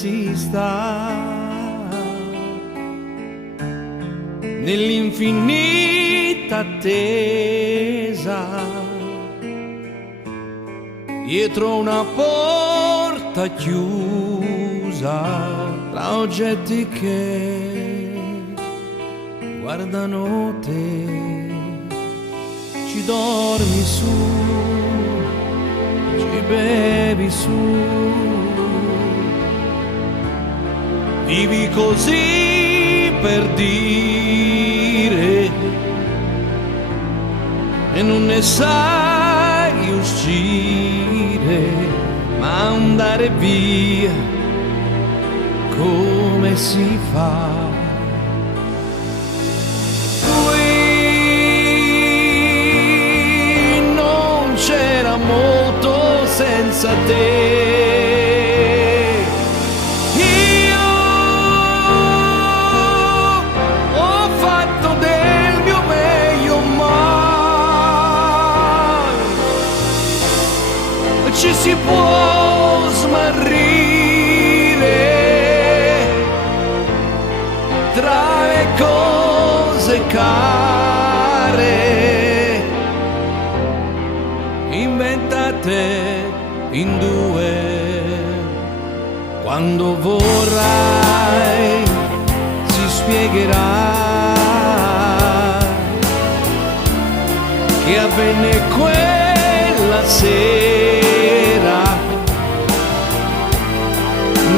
si sta nell'infinita attesa, dietro una porta chiusa, tra oggetti che guardano te. Ci dormi su, ci bevi su, vivi così per dire e non ne sai uscire, ma andare via come si fa. Qui non c'era molto senza te. Io ho fatto del mio meglio, ma ci si può smarrire tra le cose care inventate in due. Quando vorrai si spiegherà che avvenne quella sera.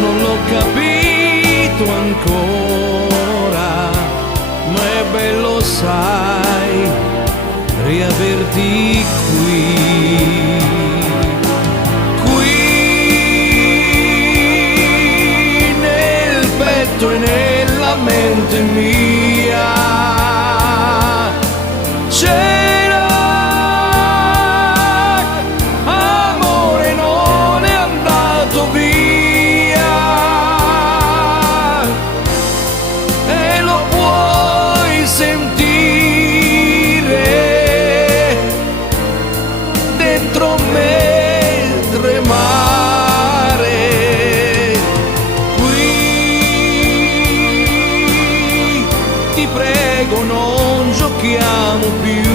Non l'ho capito ancora, ma è bello, sai, riaverti qui. Qui nel petto e nella mente mia c'era amore, non è andato via e lo puoi sentire dentro me tremare. Qui ti prego non giochiamo più,